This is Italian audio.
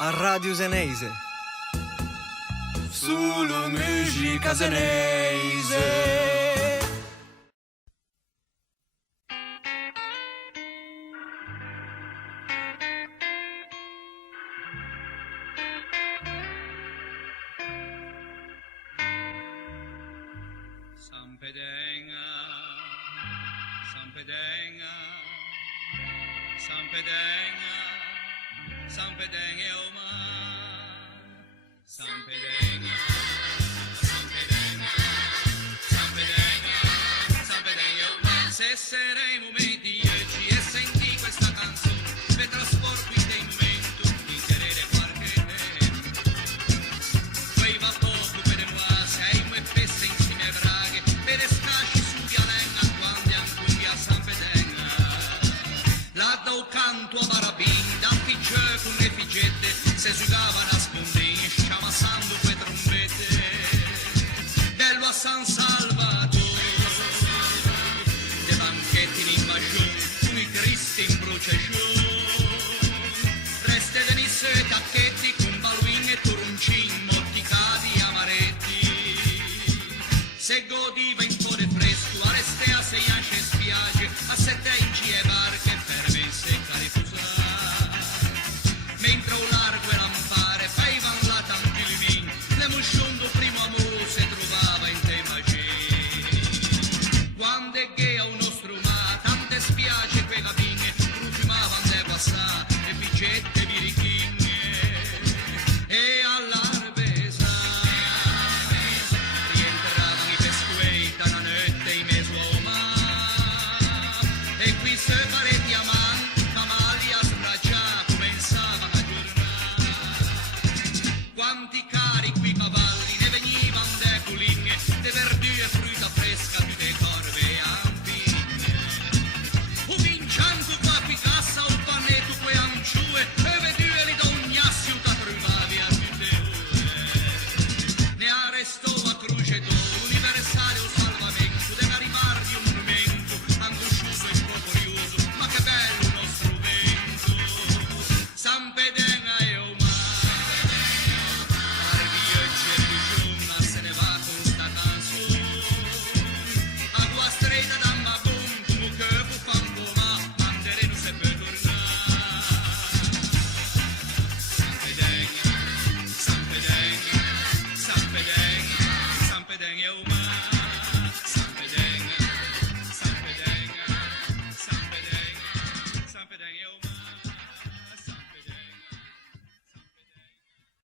a Radio Senese. Solo musica senese. Sampedenga, Sampedenga, Sampedenga, Sampedenga Oma, Sampedenga, Sampedenga, Sampedenga, Sampedenga Oma. Se sarei momenti oggi e senti questa canzone, mi trasporto in dei momenti di querere qualche tempo. Quei va poco per moi, sei un peste insieme ai braghe, per escasci su Vialenga, quando anche qui a San Pedenga. Là do canto a barabin, da chi gioco le figette, se giocava nascondini, sciamassando quei trombette. Bello a San Salvatore, dei banchetti in immagine, come Cristi in processione. Reste denisse e tacchetti, con balwin e toroncini, morticati amaretti. Se godiva in cuore fresco, a reste a sei anche spiagge, a sette inci e barche per me secca rifusare. Mentre un largo e lampare, faivan là tanti livini, l'emoscion primo amore si trovava in te immagini. Quando è che a un nostro mare, tante spiagge quei cabine, profumavan de passà, e bicette birichine, e all'arbesa rientravano i pescuei da una notte in mezzo al mare, e qui se parecchi a man, cavalli a sbracciare, cominciavano a giornare. Quanti cari qui cavalli ne venivano de culine, de verdure e frutta fresca, più de corve e ampine. Un vincianto qua qui cassa, un panetto que anciue, e vedue li da un gnassio che trovavi a più de ore. Ne arrestò a croce d'oro, universale o salvamento, de garimardi un monumento, angoscioso e proporioso, ma che bello nostro vento. San Pedro